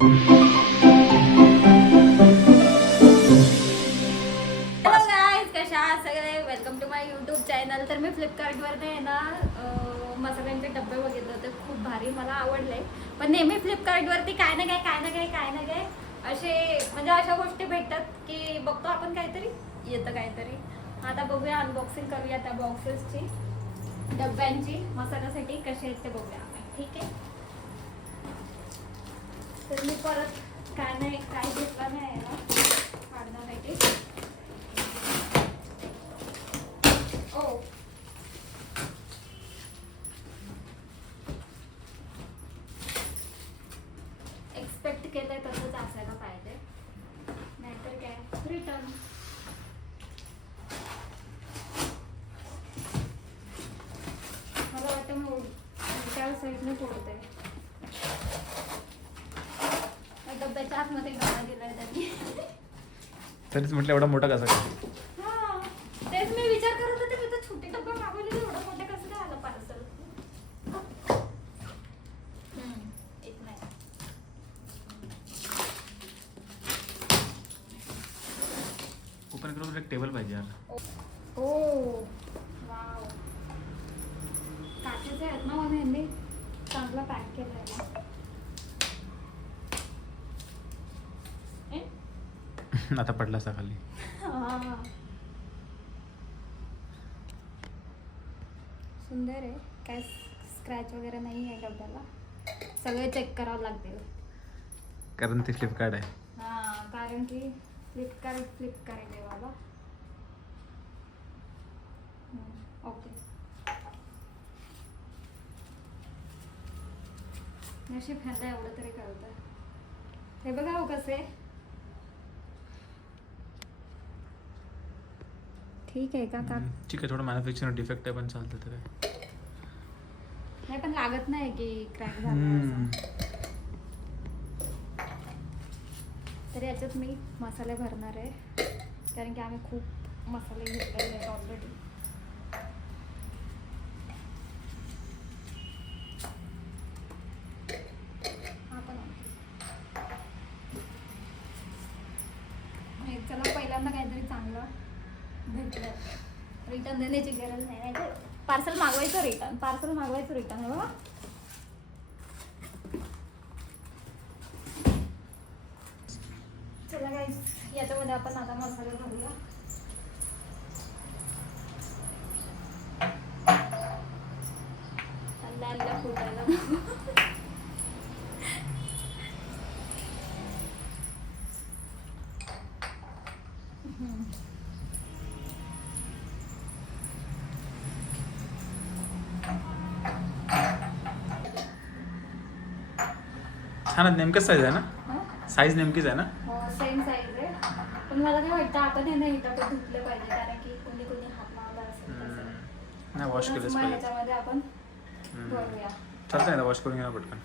Welcome to my YouTube channel. तर मी फ्लिपकार्टवर आहे ना मसाल्यांचे डब्बे बघितले होते, खूप भारी, मला आवडले. पण नेहमी फ्लिपकार्टवरती काय ना काय असे म्हणजे अशा गोष्टी भेटतात की बघतो आपण काहीतरी येतं काहीतरी. आता बघूया, अनबॉक्सिंग करूया त्या बॉक्सेसची, डब्यांची मसाल्यासाठी कसे आहेत ते बघूया आपण. ठीक आहे, तर मी परत काय घेतलं नाही ना काढण्यासाठी. एक्सपेक्ट केलंय तसंच असायला पाहिजे, नाहीतर काय रिटर्न. मला वाटतं मी त्या साईडने फोडते. डब्याच्या आतमध्ये गाणं दिलाय त्यांनी. तरीच म्हटलं एवढा मोठा कसा काय? हा, तेच मी विचार करत होते, मी तर छोटे डब्बे मागवले, एवढं मोठे कसं काय आलं पार्सल. ओपन करून एक टेबल पाहिजे यार. ओ वाव, काचेचे आहेत ना मग यांनी चांगला पॅक केलंय ना. आता पडला असा खाली. सुंदर आहे, काय स्क्रॅच वगैरे नाही आहे डब्याला. सगळे चेक करावं लागतील कारण ते फ्लिपकार्ट आहे. हा, कारण की फ्लिपकार्ट आहे बाबा. ओके, नशीब ह्यांना एवढं तरी कळतं. हे बघा हो कसे. ठीक आहे का? ठीक आहे, थोडं मॅन्युफॅक्चरिंग डिफेक्ट आहे पण चालतं तर काय नाही, पण लागत नाही की क्रॅक झाला. तर याच्यात मी मसाले भरणार आहे, कारण की आम्ही खूप मसाले घेतलेले आहेत ऑलरेडी. चला, पहिल्यांदा काहीतरी चांगलं भेटलं, रिटर्न देण्याची गरज नाही. पार्सल मागवायचं रिटर्न हो. चला गाईस, याच्यामध्ये आपण आता मसाले घालूया. अंड्याला फुटायला छान. नेमकंच साईज आहे ना? साईज नेमकीच आहे ना? हो, सेम साईज आहे. पण मला काय वाटतं आपण हे नाही टाकत धुतले पाहिजे, कारण की कोणी हात मारला असेल तसं. नाही, वॉश केलंच पाहिजे. ह्याच्यामध्ये आपण भरूया. चालतंय ना, वॉश करून घ्या पटकन.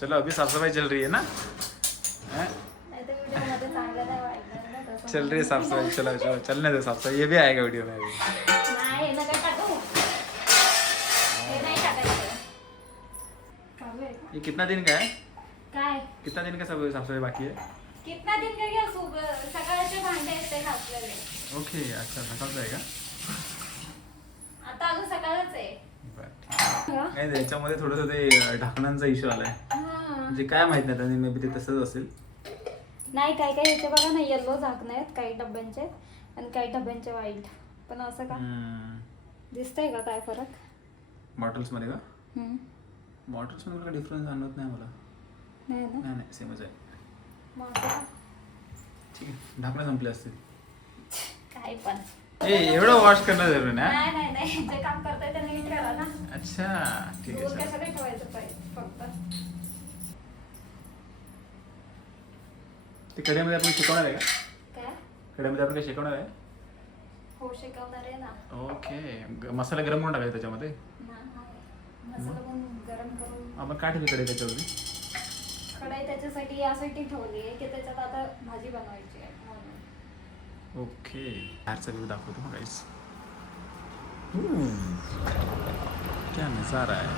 चलो, अभी साफ सफाई चल रही है ना? चल रही है साफ सफाई. चलो चलो, चलने दो साफ सफाई. ये भी आएगा वीडियो में अभी. नाही, नका टाकू. हे नाही टाकायचं. ये कितना दिन का है? काय? कितना दिन का सब साफ सफाई बाकी है? कितना दिन का क्या? सकाळचे भांडे आहेत ते घासलेले. ओके, अच्छा, सकाळचं आहे का? आता अजून सकाळच आहे. नाही, त्याच्यामध्ये थोडंसं ते ढाकणांचा इश्यू आलाय. म्हणजे काय माहित नाही, त्यांनी मे बी ते तसंच असेल. नाही, काही याचे बघा ना, येल्लो झाकणं आहेत काही डब्यांचे, आणि काही डब्यांचे व्हाईट. पण असं का दिसतंय का काय फरक? बॉटल्स मध्ये का? बॉटल्स मध्ये काही डिफरन्स आणत नाही मला. नाही ना? नाही, सेमच आहे. मग असं का? ठीक आहे, ढाकणं संपले असतील. काय पण एवढं वॉश करणं जरुरी नाही. नाही, जे काम करताय ते नीट करा ना. अच्छा, ठीक आहे. कशाला ठेवायचं पाहिजे फक्त. ते कढईमध्ये आपण शिकवणार आहे का? काय? कढईमध्ये आपण काही शिकवणार आहे? हो, शिकवणार आहे ना. ओके, मसाला गरम करून टाकायचा त्याच्यामध्ये. मसाला पण गरम करून. आपण काय ठेवली कढई त्याच्यावरती? कढई त्याच्यासाठी यासाठी ठेवली आहे की त्याच्यात आता भाजी बनवायची आहे म्हणून. ओके, बाहेरचा व्ह्यू दाखवतो मग गाईस. क्या नजारा है.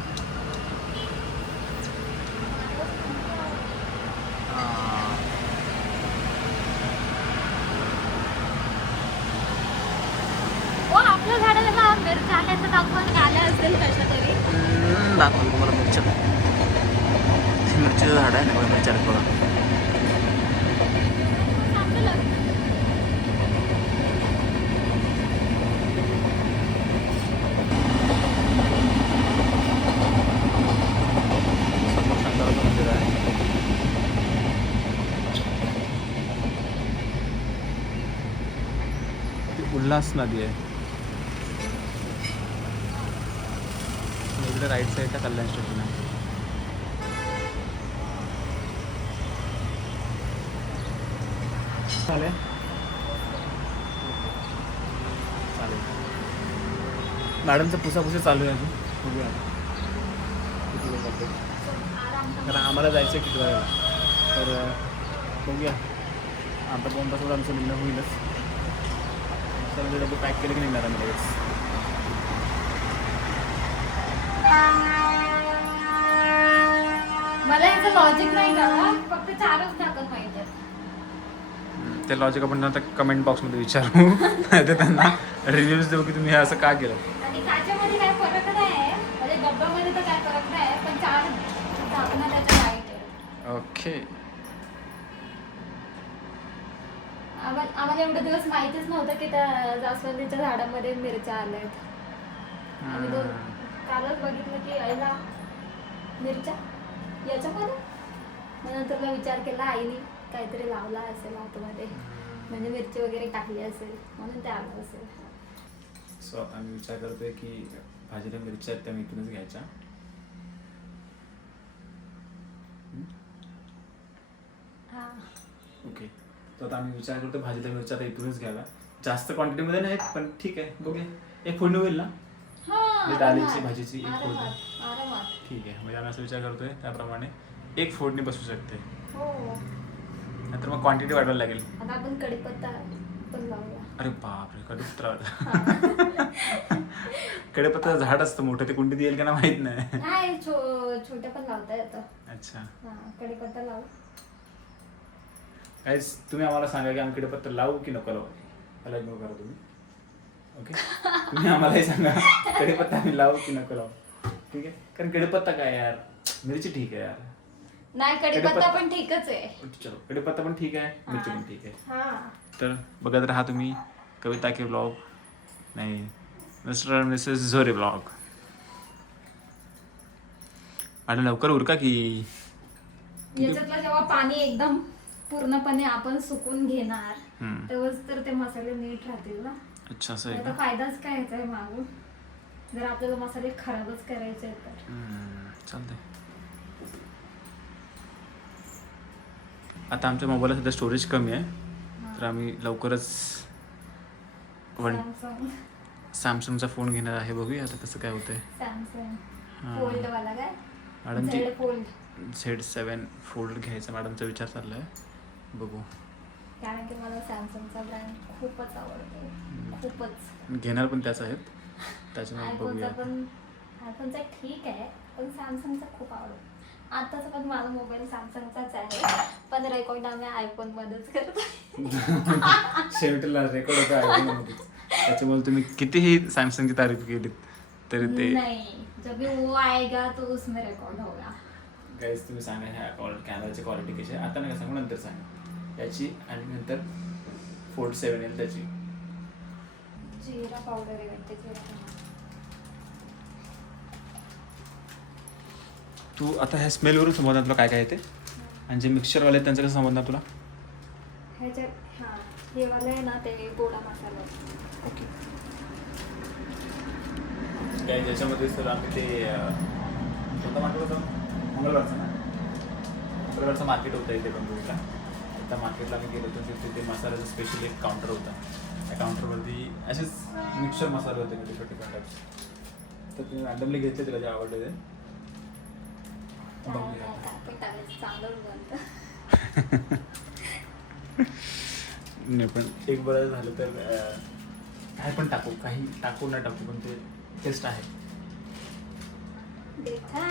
आता दाखवून आल्या असतील कशा तरी. दाखवलं तुम्हाला मिरच्या. मिरचीचं झाड आहे ना, मिरच्या आहेत बघा. समोर शंकराचं मंदिर आहे. ती उल्हास नदी आहे. इकडे राईट साईडला कल्याण स्टेशन आहे. चालेल चालेल. मॅडमचं पुसापुसी चालू आहे अजून. बघूया किती वेळ लागतो. कारण आम्हाला जायचं आहे किती वेळेला, तर बघूया. आता 2 तासात आमचं निघणं होईलच. सर्व डबे पॅक केले की निघणार आम्ही लगेच. मला याचं लॉजिक नाही कळलं, फक्त 4च टाकत पाहिजे. ते लॉजिक आपण आता कमेंट बॉक्समध्ये विचारू. तर त्यांना रिव्ह्यूज देऊ की तुम्ही हे असं का केलं. आणि काचेमध्ये काय फरक नाही, म्हणजे डब्यामध्ये तर काय फरक नाही, पण 4 झाकणं त्याच्या वाईट आहे. ओके. आम्हाला एवढे दिवस माहितीच नव्हतं की त्या जास्वंदीच्या झाडामध्ये मिरच्या आल्यात. आम्ही कालच बघितलं की आईला मिरच्या याच्यामध्ये. मग नंतरला विचार केला आईने काहीतरी लावला असेल आतमध्ये, म्हणजे मिरची वगैरे टाकली असेल म्हणून ते आलं असेल. सो आता मी विचार करतोय की भाजीला मिरच्या आहेत त्या मी इथूनच घ्यायच्या. हां ओके. तर आता आम्ही विचार करतो भाजीला मिरच्या आता इथूनच घ्याव्या. जास्त क्वांटिटीमध्ये नाहीत पण ठीक आहे, बघूया. एक फोडणी होईल ना डाळीची भाजीची. एक फोडणी आरामात. ठीक आहे. म्हणजे आम्ही असं विचार करतोय त्याप्रमाणे एक फोडणी बसू शकते. हो. नंतर मग क्वांटिटी वाढवायला लागेल. आता आपण कढीपत्ता पण लावूया. अरे बापरे, कढीपत्ता. कढीपत्ता झाड असतं मोठं, ते कुंडीत येईल का ना माहित नाही. नाही, छोटे पण लावता येतं. अच्छा. हां, कढीपत्ता लावू. गाईज तुम्ही आम्हाला सांगा की आम्ही कढीपत्ता लावू की नको लावू. मला इग्नोर करा तुम्ही. ओके. तुम्ही आम्हालाही सांगा कढीपत्ता आम्ही लावू की नको लावू. ठीक आहे. कारण कढीपत्ता काय यार, मिरची ठीक आहे यार. नाही, कढीपत्ता पण ठीकच आहे. चलो, कढीपत्ता पण ठीक आहे, मिरची पण ठीक आहे. हां. तर बघत राहा तुम्ही कविता के ब्लॉग, नाही मिस्टर अँड मिसेस झोरे ब्लॉग. आणि लवकर उरका की. याच्यातलं जेव्हा पाणी एकदम पूर्णपणे आपण सुकून घेणार हम्म. तेव्हाच तर ते मसाले नीट राहतील ना. अच्छा असं आहे आता का? फायदाच काय याचा आहे मागून, जर आपल्याला मसाले खराबच करायचे आहेत तर. चालतंय. आता आमच्या मोबाईलला सध्या स्टोरेज कमी आहे, तर आम्ही लवकरच सॅमसंग सॅमसंगचा फोन घेणार आहे. बघूया आता कसं काय होतंय. सॅमसंग हां. फोल्ड वाला काय मॅडमची झेड फोल्ड. Z7 फोल्ड घ्यायचा मॅडमचा विचार चाललाय. बघू. कारण की मला सॅमसंगचा ब्रँड खूपच आवडतो, खूपच. घेणार पण त्याच आहेत, त्याच्यामुळे आयफोनचा बघूया. पण, आयफोनचा ठीक आहे पण सॅमसंगचा खूप आवडतो. आताच पण माझा मोबाईल सॅमसंगचाच आहे, पण रेकॉर्ड आम्ही आयफोनमध्येच करतो. शेवटला रेकॉर्ड होता आयफोनमध्ये. त्याच्यामुळे तुम्ही कितीही सॅमसंगची तारीफ केली तरी ते नहीं, जब भी वो आएगा तो उसमें रिकॉर्ड होगा. गाईज तुम्ही सांगा ह्या कॅमेराची क्वालिटी कशी आहे. आता नका सांगू, नंतर सांगा याची. आणि नंतर Fold 7 येईल त्याची. जीरा पावडर आहे वाटते, जीरा पावडर. तू आता ह्या स्मेलवरून समजणार तुला काय काय येते, आणि जे मिक्सरवाले आहेत त्यांचं कसं समजणार तुला. ह्याच्यात हां, हे वाला आहे ना ते गोडा मसाला. ओके. काय ज्याच्यामध्ये सर आम्ही ते कोणतं मार्केट होतं, मंगळवारचं ना, मंगळवारचं मार्केट होतं इथे बंगळुरूला. त्या मार्केटला आम्ही गेलो होतो, तिथे ते मसाल्याचं स्पेशल एक काउंटर होता. त्या काउंटरवरती असेच मिक्सर मसाले होते छोटे छोटे टाईप्स. तर तुम्ही रँडमली घेतले त्याला जे आवडले ते. बघूया. चांगलं बनतं. नाही पण एक बरं झालं तर काय पण टाकू, काही टाकू ना टाकू, पण ते टेस्ट आहे. देखा,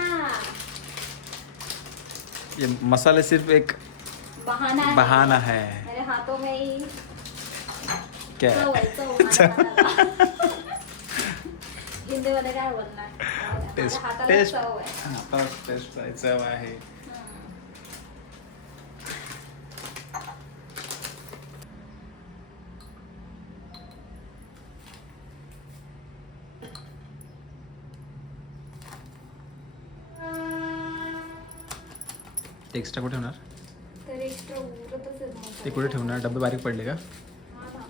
ये मसाले सिर्फ एक बहाना है. मेरे हाथों में ही क्या चव आहे, चव मसाला. हे हिंदीमध्ये काय बोलणार? माझ्या टेस्ट हाताला टेस्ट चव आहे. आता टेस्ट चव आहे. एक्स्ट्रा कुठे ठेवणार? तर एक्स्ट्रा उरतच आहे मग. ते कुठे ठेवणार? डबे बारीक पडले का? हा ना.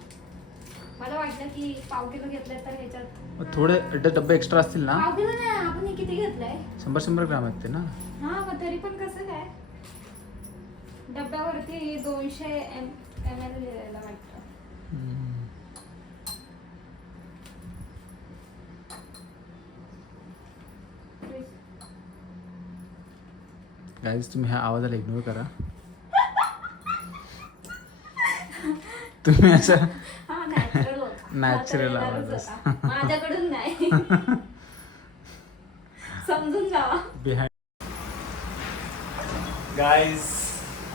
मला वाटलं की पाव किलो घेतलंय तर ह्याच्यात थोडे डबे एक्स्ट्रा असतील ना? पाव किलो नाही, आपण हे किती घेतलंय? 100 ग्राम आहेत ते ना? हा मग तरी पण कसं काय डब्यावरती 200 ml लिहायला वाटतं. गाईज तुम्ही ह्या आवाजाला इग्नोर करा. तुम्ही असं हा नॅचरल होता. Natural आता आवाज येणारच होता. माझ्याकडून नाही. समजून जावा. बिहाइंड गाईज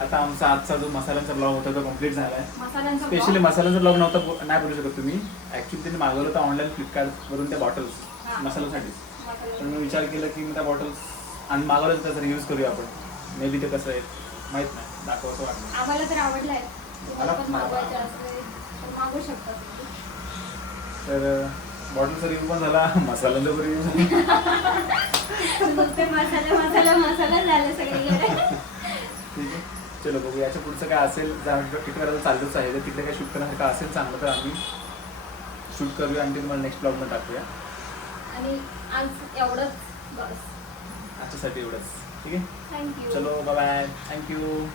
आता आमचा आजचा जो मसाल्यांचा ब्लॉग होता तो कम्प्लीट झालाय. मसाल्यांचा स्पेशली blog. मसाल्यांचा ब्लॉग नव्हता नाही बोलू शकत तुम्ही. ऍक्च्युली त्यांनी मागवलं होतं ऑनलाईन फ्लिपकार्ट वरून त्या बॉटल्स हा. मसाल्यासाठी. मसाला. पण मी विचार केला की मी त्या बॉटल्स आणि मागवलं तर यूज करूया आपण. मे बी ते कसं आहे माहित नाही, दाखवायचं वाटलं. आम्हाला तर आवडलाय. तुम्हाला पण मला- मागवायचं असेल तर मागवू शकता तुम्ही. तर बॉटलचा रिव्ह्यू पण झाला, मसाल्यांचा पण रिव्ह्यू झाला. नुसते मसाला झाले सगळीकडे. ठीक आहे, चलो बघू याच्या पुढचं काय असेल. इकडे करायला चालतच आहे, तर तिकडे काय शूट करण्यासारखं असेल चांगलं तर आम्ही शूट करूया आणि ते तुम्हाला नेक्स्ट ब्लॉगमध्ये टाकूया. आणि आज एवढंच बस. आजच्यासाठी एवढंच. ठीक आहे, थँक्यू. चलो बाय बाय, थँक्यू.